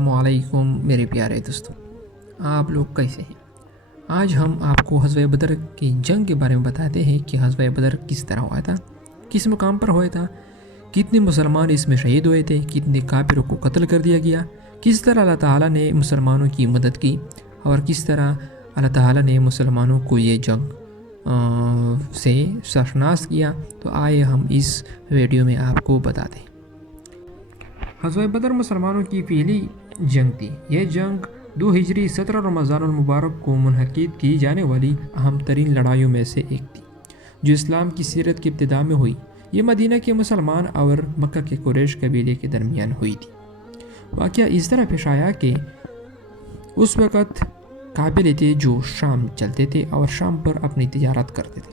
वालेकुम मेरे प्यारे दोस्तों, आप लोग कैसे हैं। आज हम आपको ग़ज़वा बदर की जंग के बारे में बताते हैं कि ग़ज़वा बदर किस तरह हुआ था, किस मुकाम पर हुआ था, कितने मुसलमान इसमें शहीद हुए थे, कितने काफिरों को कत्ल कर दिया गया, किस तरह अल्लाह ताला ने मुसलमानों की मदद की और किस तरह अल्लाह ताला ने मुसलमानों को ये जंग से सरफराज किया। तो आइए हम इस वीडियो में आपको बता दें। ग़ज़वा बदर मुसलमानों की पहली जंग थी। यह जंग 2 हिजरी 17 रमज़ान मुबारक को मुनक़िद की जाने वाली अहम तरीन लड़ाइयों में से एक थी जो इस्लाम की सीरत की इब्तिदा में हुई। ये मदीना के मुसलमान और मक्का के कुरैश कबीले के दरमियान हुई थी। वाक़या इस तरह पेश आया कि उस वक़्त काबिले थे जो शाम चलते थे और शाम पर अपनी तिजारत करते थे।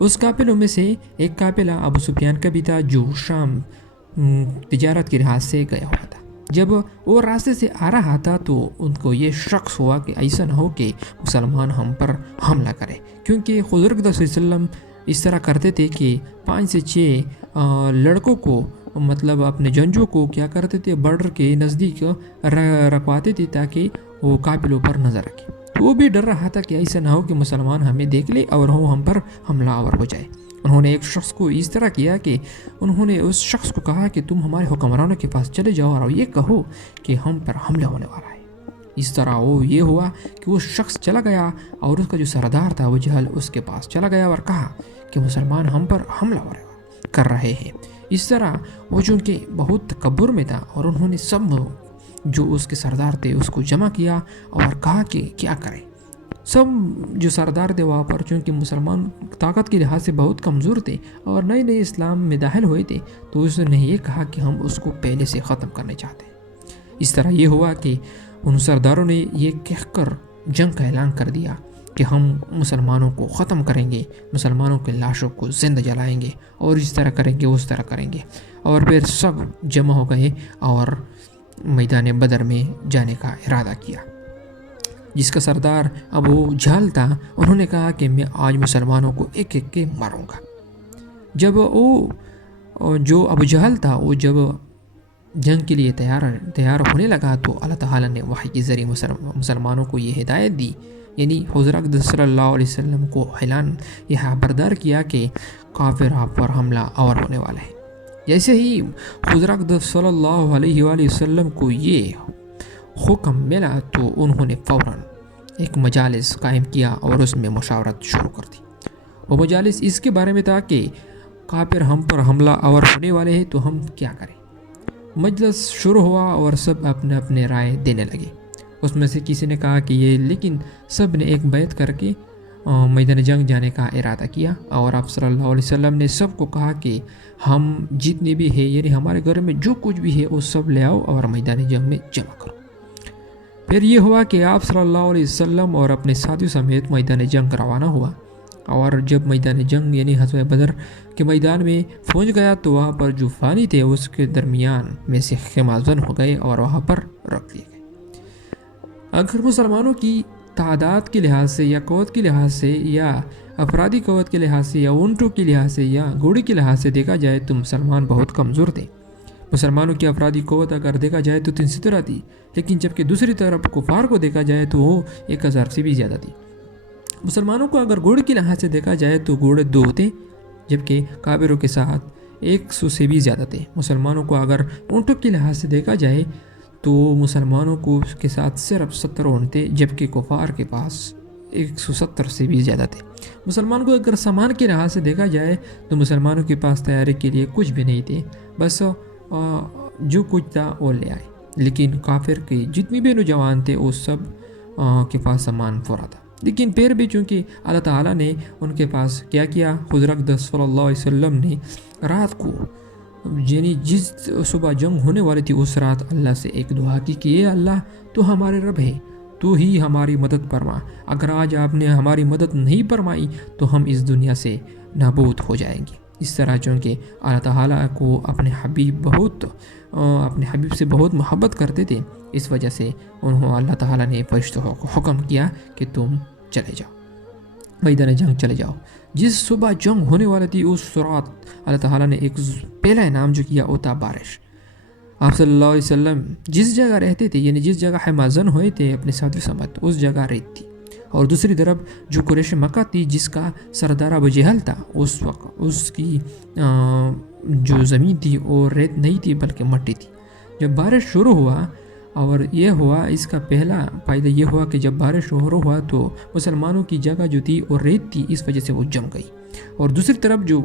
उस काबिलों में से एक काबिला अबू सुफियान का भी था जो शाम तिजारत के लिहाज से गया हुआ था। जब वो रास्ते से आ रहा था तो उनको ये शक हुआ कि ऐसा न हो कि मुसलमान हम पर हमला करें, क्योंकि हुज़ूर सल्लल्लाहु इस तरह करते थे कि 5 से 6 लड़कों को मतलब अपने जंजों को क्या करते थे, बॉर्डर के नज़दीक रखवाते थे ताकि वो काबिलों पर नज़र रखें। तो वो भी डर रहा था कि ऐसा ना हो कि मुसलमान हमें देख ले और वो हम पर हमलावर हो जाए। उन्होंने एक शख्स को इस तरह किया कि उन्होंने उस शख्स को कहा कि तुम हमारे हुक्मरानों के पास चले जाओ और ये कहो कि हम पर हमला होने वाला है। इस तरह वो ये हुआ कि वो शख्स चला गया और उसका जो सरदार था वो जहल उसके पास चला गया और कहा कि मुसलमान हम पर हमला कर रहे हैं। इस तरह वो चूँकि बहुत तकब्बुर में था और उन्होंने सब जो उसके सरदार थे उसको जमा किया और कहा कि क्या करें। सब जो सरदार थे वहाँ पर चूँकि मुसलमान ताकत के लिहाज से बहुत कमज़ोर थे और नए नए इस्लाम में दाखिल हुए थे, तो उसने ये कहा कि हम उसको पहले से ख़त्म करना चाहते हैं। इस तरह ये हुआ कि उन सरदारों ने ये कहकर जंग का ऐलान कर दिया कि हम मुसलमानों को ख़त्म करेंगे, मुसलमानों के लाशों को ज़िंदा जलाएंगे और इस तरह करेंगे उस तरह करेंगे। और फिर सब जमा हो गए और मैदान बदर में जाने का इरादा किया। जिसका सरदार अबू जहल था, उन्होंने कहा कि मैं आज मुसलमानों को एक एक के मारूंगा। जब वो जो अबू जहल था वो जब जंग के लिए तैयार होने लगा तो अल्लाह ताला ने वही के ज़रिए मुसलमानों को ये हिदायत दी, यानी हुज़ूर अक़दस सल्लल्लाहु अलैहि वसल्लम को ऐलान यह खबरदार किया कि काफिर आप पर हमला और होने वाला है। जैसे ही हुज़ूर अक़दस सल्लल्लाहु अलैहि वसल्लम को ये हुक्म मिला तो उन्होंने फ़ौरन एक मजालिस कायम किया और उसमें मुशावरत शुरू कर दी। वो मजालिस इसके बारे में था कि काफिर हम पर हमला और होने वाले हैं तो हम क्या करें। मजलिस शुरू हुआ और सब अपने अपने राय देने लगे। उसमें से किसी ने कहा कि ये, लेकिन सब ने एक बैत करके मैदान जंग जाने का इरादा किया और आप सल्लल्लाहु अलैहि वसल्लम ने सबको कहा कि हम जितने भी है यानी हमारे घर में जो कुछ भी है वो सब ले आओ और मैदान जंग में जमा करो। फिर ये हुआ कि आप सल्लल्लाहु अलैहि वसल्लम और अपने साथियों समेत मैदान जंग रवाना हुआ और जब मैदान जंग यानी ग़ज़वा बदर के मैदान में पहुंच गया तो वहाँ पर जो फानी थे उसके दरमियान में से खेमाजन हो गए और वहाँ पर रख दिए गए। अगर मुसलमानों की तादाद के लिहाज से या क़ुव्वत के लिहाज से या अफरादी क़ुव्वत के लिहाज से या ऊँटों के लिहाज से या घोड़े के लिहाज से देखा जाए तो मुसलमान बहुत कमज़ोर थे। मुसलमानों की अफरादी क़ुव्वत अगर देखा जाए तो 317 थी, लेकिन जबकि दूसरी तरफ कुफार को देखा जाए तो वो 1000 से भी ज़्यादा थी। मुसलमानों को अगर घोड़े के लिहाज से देखा जाए तो घोड़े 2 थे, जबकि काफिरों के साथ 100 से भी ज़्यादा थे। मुसलमानों को अगर ऊँटों के लिहाज से देखा जाए तो मुसलमानों को के साथ सिर्फ 70 ऊँट थे, जबकि कुफार के पास 170 से भी ज़्यादा थे। मुसलमान को अगर सामान के लिहाज से देखा जाए तो मुसलमानों के पास तैयारी के लिए कुछ भी नहीं थे, बस जो कुछ था वो ले आए। लेकिन काफिर के जितने भी नौजवान थे वो सब के पास सामान पूरा था। लेकिन फिर भी चूँकि अल्लाह ताला ने उनके पास क्या किया, हुज़ूर अक़दस सल्लल्लाहु अलैहि वसल्लम ने रात को यानी जिस सुबह जंग होने वाली थी उस रात अल्लाह से एक दुआ की कि ये अल्लाह तो हमारे रब है, तो ही हमारी मदद फरमा। अगर आज आपने हमारी मदद नहीं फरमाई तो हम इस दुनिया से नाबूद हो जाएंगे। इस तरह चूँकि अल्लाह ताला को अपने हबीब से बहुत मोहब्बत करते थे, इस वजह से उन्होंने अल्लाह ताला ने फरिश्तों को हुक्म किया कि तुम चले जाओ। میدان جنگ چلے جاؤ. جس صبح جنگ ہونے والی تھی اس رات اللہ تعالیٰ نے ایک پہلا انعام جو کیا وہ تھا بارش. آپ صلی اللہ علیہ وسلم جس جگہ رہتے تھے یعنی جس جگہ حمازن ہوئے تھے اپنے ساتھ سمت اس جگہ ریت تھی. اور دوسری طرف جو قریش مکہ تھی جس کا سردار ابو جہل تھا اس وقت اس کی جو زمین تھی وہ ریت نہیں تھی بلکہ مٹی تھی. جب بارش شروع ہوا اور یہ ہوا اس کا پہلا فائدہ یہ ہوا کہ جب بارش شروع ہوا تو مسلمانوں کی جگہ جو تھی وہ ریت تھی اس وجہ سے وہ جم گئی. اور دوسری طرف جو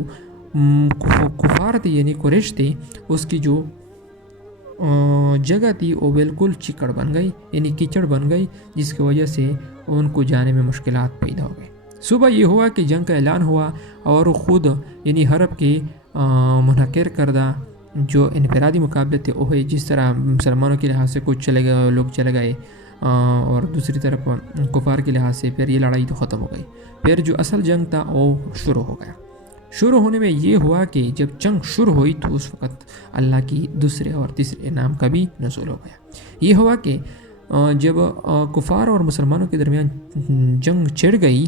کفار تھے یعنی قریش تھے اس کی جو جگہ تھی وہ بالکل چکڑ بن گئی یعنی کیچڑ بن گئی جس کی وجہ سے ان کو جانے میں مشکلات پیدا ہو گئی. صبح یہ ہوا کہ جنگ کا اعلان ہوا اور خود یعنی حرب کے منعقد کردہ جو انفرادی مقابلے تھے وہ جس طرح مسلمانوں کے لحاظ سے کچھ لوگ چلے گئے اور دوسری طرف کفار کے لحاظ سے پھر یہ لڑائی تو ختم ہو گئی. پھر جو اصل جنگ تھا وہ شروع ہو گیا. شروع ہونے میں یہ ہوا کہ جب جنگ شروع ہوئی تو اس وقت اللہ کی دوسرے اور تیسرے انعام کا بھی نزول ہو گیا. یہ ہوا کہ جب کفار اور مسلمانوں کے درمیان جنگ چھڑ گئی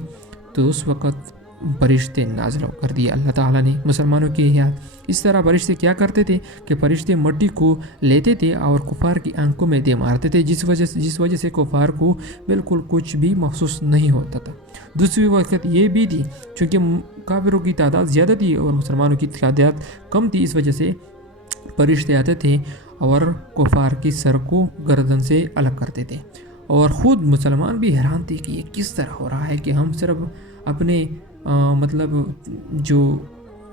تو اس وقت فرشتے نازل کر دیے اللہ تعالیٰ نے مسلمانوں کے یہاں. اس طرح فرشتے کیا کرتے تھے کہ فرشتے مٹی کو لیتے تھے اور کفار کی آنکھوں میں دے مارتے تھے جس وجہ سے کفار کو بالکل کچھ بھی محسوس نہیں ہوتا تھا. دوسری وقت یہ بھی تھی چونکہ کافروں کی تعداد زیادہ تھی اور مسلمانوں کی تعداد کم تھی اس وجہ سے فرشتے آتے تھے اور کفار کی سر کو گردن سے الگ کرتے تھے. اور خود مسلمان بھی حیران تھے کہ یہ کس طرح ہو رہا ہے کہ ہم صرف اپنے مطلب جو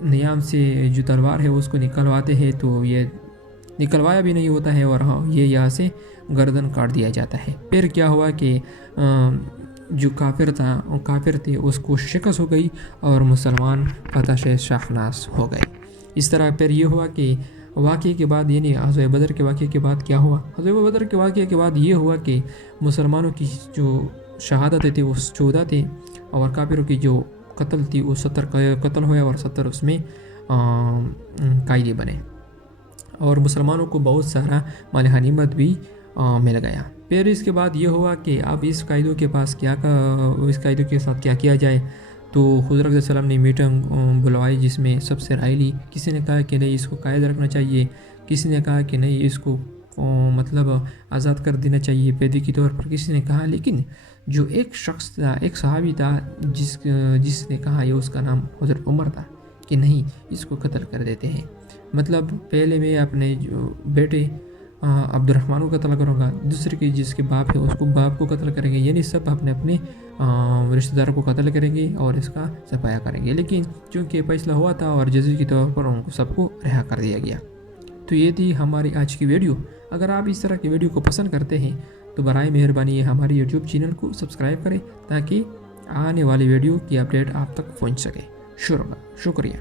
نیام سے جو تلوار ہے اس کو نکلواتے ہیں تو یہ نکلوایا بھی نہیں ہوتا ہے اور یہ یہاں سے گردن کاٹ دیا جاتا ہے. پھر کیا ہوا کہ جو کافر تھے اس کو شکست ہو گئی اور مسلمان فتح سے شاخناس ہو گئے. اس طرح پھر یہ ہوا کہ واقعے کے بعد یعنی غزوہ بدر کے واقعے کے بعد کیا ہوا. غزوہ بدر کے واقعے کے بعد یہ ہوا کہ مسلمانوں کی جو شہادتیں تھے وہ 14 تھے اور کافروں کی جو قتل تھی وہ 70 قتل ہوئے اور 70 اس میں قائدی بنے اور مسلمانوں کو بہت سارا مال غنیمت بھی مل گیا. پھر اس کے بعد یہ ہوا کہ اب اس قائدوں کے ساتھ کیا کیا جائے تو حضرت صلی اللہ علیہ وسلم نے میٹنگ بلوائی جس میں سب سے رائے لی. کسی نے کہا کہ نہیں اس کو قائد رکھنا چاہیے, کسی نے کہا کہ نہیں اس کو مطلب آزاد کر دینا چاہیے قیدی کے طور پر, کسی نے کہا. لیکن جو ایک شخص تھا ایک صحابی تھا جس نے کہا یہ اس کا نام حضرت عمر تھا کہ نہیں اس کو قتل کر دیتے ہیں. مطلب پہلے میں اپنے جو بیٹے عبد الرحمن کو قتل کروں گا, دوسرے کی جس کے باپ ہے اس کو باپ کو قتل کریں گے, یعنی سب اپنے رشتہ داروں کو قتل کریں گے اور اس کا صفایا کریں گے. لیکن چونکہ فیصلہ ہوا تھا اور جزیے کے طور پر ان کو سب کو رہا کر دیا گیا. تو یہ تھی ہماری آج کی ویڈیو. اگر آپ اس طرح کی ویڈیو کو پسند کرتے ہیں تو برائے مہربانی یہ ہماری یوٹیوب چینل کو سبسکرائب کریں تاکہ آنے والی ویڈیو کی اپڈیٹ آپ تک پہنچ سکے. شکریہ.